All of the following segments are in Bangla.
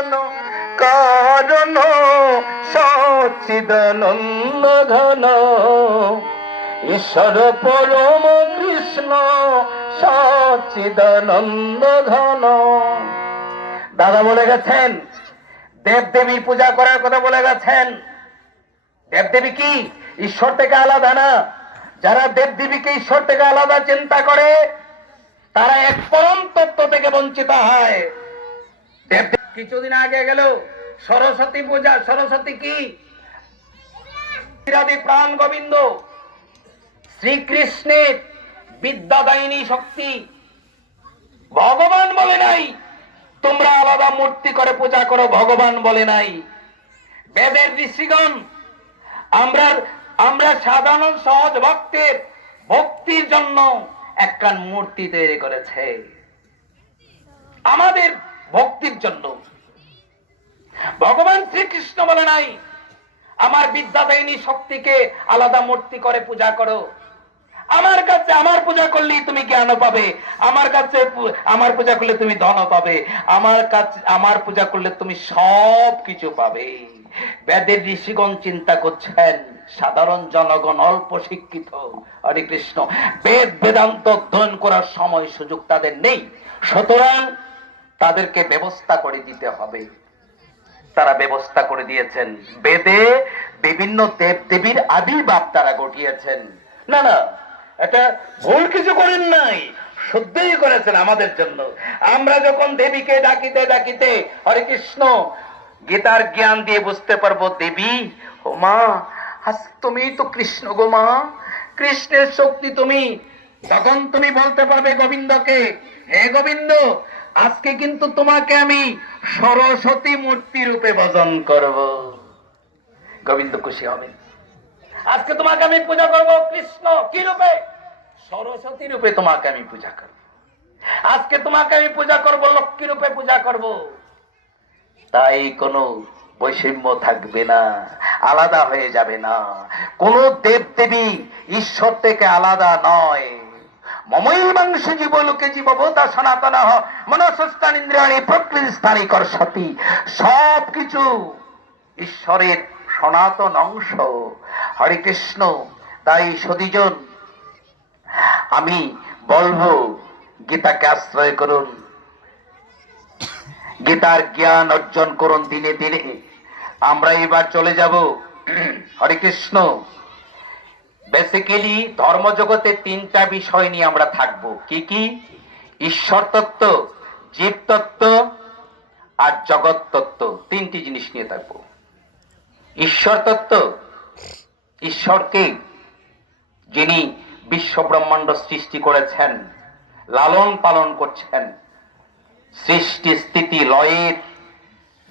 কারণ কারণ, সচিদানন্দ ঘন। ঈশ্বর পরম কৃষ্ণ, সচিদানন্দ ঘন। দাদা বলে গেছেন দেব দেবীর পূজা করার কথা বলে গেছেন। দেবদেবী কি? ঈশ্বর থেকে আলাদা না। যারা দেবদেবীকে ঈশ্বর থেকে আলাদা চিন্তা করে, তারা এক পরম তত্ত্ব থেকে বঞ্চিত হয়। দেবদেবী কিছুদিন আগে গেল সরস্বতী পূজা। সরস্বতী কি? প্রাণ গোবিন্দ। শ্রীকৃষ্ণের বিদ্যাদায়িনী শক্তি। ভগবান বলে নাই, তোমরা আলাদা মূর্তি করে পূজা করো, ভগবান বলে নাই। বেদের ঋষিগণ, আমরা আমরা সাধারণ সহজ ভক্তের ভক্তির জন্য একটা মূর্তি তৈরি করেছে। আমাদের ভক্তির জন্য। ভগবান শ্রীকৃষ্ণ বলে নাই, আমার বিদ্যাদায়িনী শক্তিকে আলাদা মূর্তি করে পূজা করো। আমার কাছে আমার পূজা করলেই তুমি জ্ঞান পাবে, আমার কাছে আমার পূজা করলে তুমি ধন পাবে, আমার কাছে আমার পূজা করলে তুমি সব কিছু পাবে। বেদের ঋষিগণ চিন্তা করছেন, সাধারণ জনগণ অল্প শিক্ষিত। হরে কৃষ্ণ, বেদ বেদান্ত অধ্যয়ন করার সময় সুযোগ তাদের নেই। সুতরাং তাদেরকে ব্যবস্থা করে দিতে হবে। তারা ব্যবস্থা করে দিয়েছেন। বেদে বিভিন্ন দেব দেবীর আবির্ভাব তারা ঘটিয়েছেন। না না, এটা ভুল কিছু করেন নাই। শুদ্ধই করেছেন আমাদের জন্য। আমরা যখন দেবীকে ডাকিতে ডাকিতে হরে কৃষ্ণ, গীতার জ্ঞান দিয়ে বুঝতে পারব, দেবী, ও মা তুমি তো কৃষ্ণ গো মা। কৃষ্ণের শক্তি তুমি। তখন তুমি বলতে পারবে গোবিন্দকে, হে গোবিন্দ আজকে কিন্তু তোমাকে আমি সরস্বতী মূর্তি রূপে ভজন করব। গোবিন্দ খুশি হবেন। আজকে তোমাকে আমি পূজা করব কৃষ্ণ কি রূপে? সরস্বতী রূপে তোমাকে আমি পূজা করব। আজকে তোমাকে আমি পূজা করব, লক্ষ্মী রূপে পূজা করব। তাই কোনো বৈষম্য থাকবে না, আলাদা হয়ে যাবে না। কোন দেব দেবী ঈশ্বর থেকে আলাদা নয়। মমৈল মাংস জীবলোকে জীবভূতা সনাতন মনস্থান ইন্দ্রিয়াণী প্রকৃতি স্থানী করসতি সব কিছু ঈশ্বরের সনাতন অংশ। হরে কৃষ্ণ, তাই সদীজন আমি বলব, গীতাকে আশ্রয় করুন। গীতার জ্ঞান অর্জন করুন দিনে দিনে। আমরা এবার চলে যাব। হরে কৃষ্ণ বেসিক্যালি ধর্মজগতে তিনটা বিষয় নিয়ে আমরা থাকব। কি কি? ঈশ্বর তত্ত্ব জীব তত্ত্ব আর জগৎ তত্ত্ব তিনটি জিনিস নিয়ে থাকব। ঈশ্বর তত্ত্ব ঈশ্বরকে যিনি বিশ্ব ব্রহ্মাণ্ড সৃষ্টি করেছেন, লালন পালন করছেন, সৃষ্টি, স্থিতি, লয়ের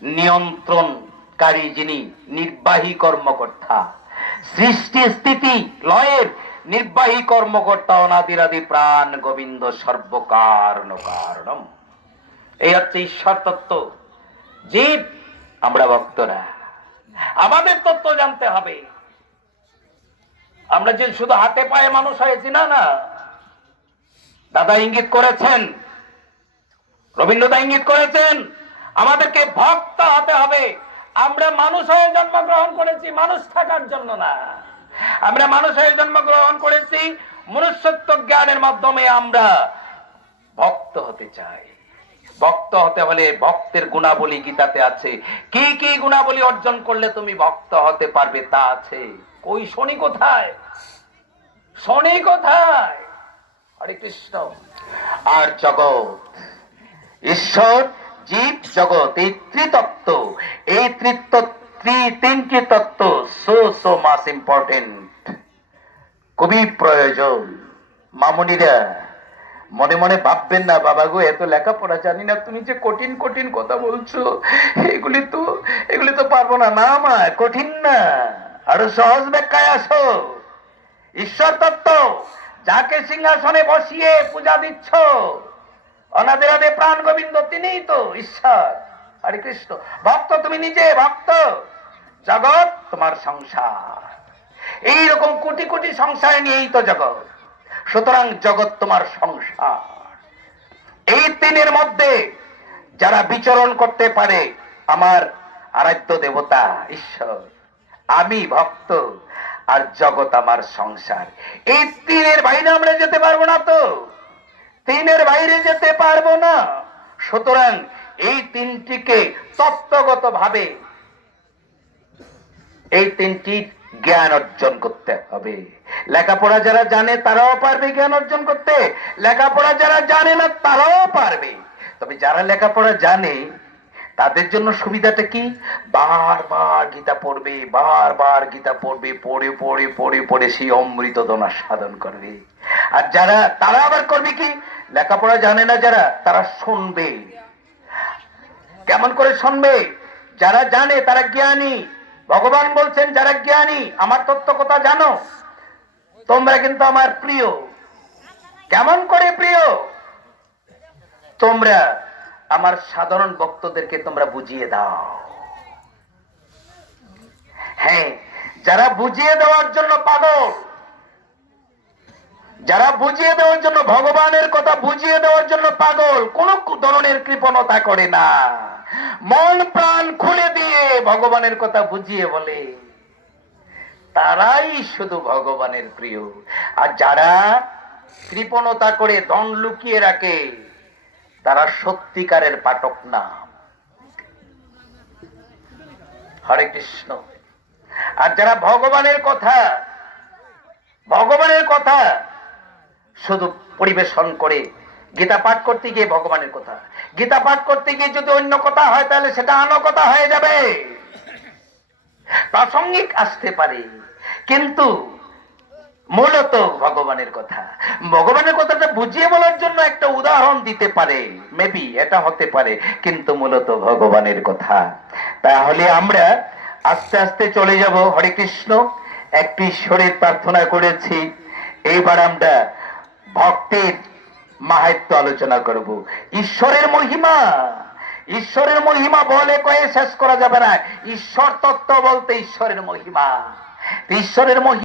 নিয়ন্ত্রণকারী যিনি নির্বাহী কর্মকর্তা সৃষ্টি স্থিতি, লয়ের নির্বাহী কর্মকর্তা অনাদিরাদি প্রাণ গোবিন্দ সর্বকারণ কারণম এই হচ্ছে ঈশ্বর তত্ত্ব। জীব, আমরা ভক্তরা। আমাদের তত্ত্ব জানতে হবে। আমরা যে শুধু হাতে পায়ে মানুষ হয়েছি, না না। দাদা ইঙ্গিত করেছেন, রবীন্দ্রদা ইঙ্গিত করেছেন, আমাদেরকে ভক্ত হতে হবে। আমরা মানুষ হয়ে জন্মগ্রহণ করেছি, মানুষ থাকার জন্য না। আমরা মানুষ হয়ে জন্মগ্রহণ করেছি, মনুষ্যত্ব জ্ঞানের মাধ্যমে আমরা ভক্ত হতে চাই। ভক্ত হতে হলে ভক্তের গুণাবলী গীতাতে আছে। কি কি গুণাবলী অর্জন করলে তুমি ভক্ত হতে পারবে তা আছে। কই শনি কোথায়? শনি কোথায়? হরে কৃষ্ণ। আর জগৎ, ঈশ্বর জীব জগৎ, এই ত্রিতত্ত্ব, এই ত্রিত্ব ত্রি- তিনটি তত্ত্ব সো সো মাস ইম্পর্টেন্ট খুবই প্রয়োজন। মামুনিরা, মনে মনে ভাববেন না বাবা গো এত লেখাপড়া জানি না তুমি যে কঠিন কঠিন কথা বলছো। এগুলি তো এগুলি তো পারব না। না, মা, কঠিন না। আরও সহজ ব্যাখ্যায় আসো। ঈশ্বর তত্ত্ব যাকে সিংহাসনে বসিয়ে পূজা দিচ্ছ অনাদের আদে প্রাণ গোবিন্দ, তিনিই তো ঈশ্বর, হরে কৃষ্ণ। ভক্ত তুমি নিজে, ভক্ত। জগৎ তোমার সংসার। এইরকম কোটি কোটি সংসার নিয়েই তো জগৎ। সুতরাং জগৎ তোমার সংসার। এই তিনের মধ্যে যারা বিচরণ করতে পারে, আমার আরাধ্য দেবতা ঈশ্বর, আমি ভক্ত আর জগৎ আমার সংসার। এই তিনের বাইরে আমরা যেতে পারব না তো। তিনের বাইরে যেতে পারব না। সুতরাং এই তিনটিকে তত্ত্বগত ভাবে এই তিনটি জ্ঞান অর্জন করতে হবে। লেখাপড়া যারা জানে, তারাও পারবে জ্ঞান অর্জন করতে। লেখাপড়া যারা জানে না, তারাও পারবে। তবে যারা লেখাপড়া জানে, তাদের জন্য সুবিধাটা কি? বারবার গীতা পড়বে, বারবার গীতা পড়বে, পড়ে পড়ে পড়ে পড়ে সেই অমৃত দনা সাধন করবে। আর যারা, তারা আবার করবে কি? লেখাপড়া জানে না যারা, তারা শুনবে। কেমন করে শুনবে? যারা জানে, তারা জ্ঞানী। ভগবান বলছেন, যারা জ্ঞানী, আমার তত্ত্ব কথা জানো। তোমরা কিন্তু আমার প্রিয়। কেমন করে প্রিয়? তোমরা আমার সাধারণ ভক্তদেরকে তোমরা বুঝিয়ে দাও। হ্যাঁ যারা বুঝিয়ে দেওয়ার জন্য পাগল যারা বুঝিয়ে দেওয়ার জন্য, ভগবানের কথা বুঝিয়ে দেওয়ার জন্য পাগল, কোন ধরনের কৃপণতা করে না। মন প্রাণ খুলে দিয়ে ভগবানের কথা বুঝিয়ে বলে। তারাই শুধু ভগবানের প্রিয়। আর যারা কৃপণতা করে দন লুকিয়ে রাখে, তারা সত্যিকারের পাঠক না। হরে কৃষ্ণ। আর যারা ভগবানের কথা ভগবানের কথা শুধু পরিবেশন করে গীতা পাঠ করতে গিয়ে ভগবানের কথা। গীতা পাঠ করতে গিয়ে যদি অন্য কথা হয়, তাহলে সেটা কথা হয়ে যাবে। প্রাসঙ্গিক আসতে পারে, কিন্তু মূলত ভগবানের কথা। ভগবানের কথাটা বুঝিয়ে বলার জন্য একটা উদাহরণ দিতে পারে মেবি এটা হতে পারে, কিন্তু মূলত ভগবানের কথা। তাহলে আমরা আস্তে আস্তে চলে যাব। হরে কৃষ্ণ, একটি ঈশ্বরের প্রার্থনা করেছি। এইবার আমরা ভক্তের মাহাত্ম আলোচনা করব। ঈশ্বরের মহিমা ঈশ্বরের মহিমা বলে কয়ে শেষ করা যাবে না। ঈশ্বর তত্ত্ব বলতে ঈশ্বরের মহিমা। ঈশ্বরের মহিমা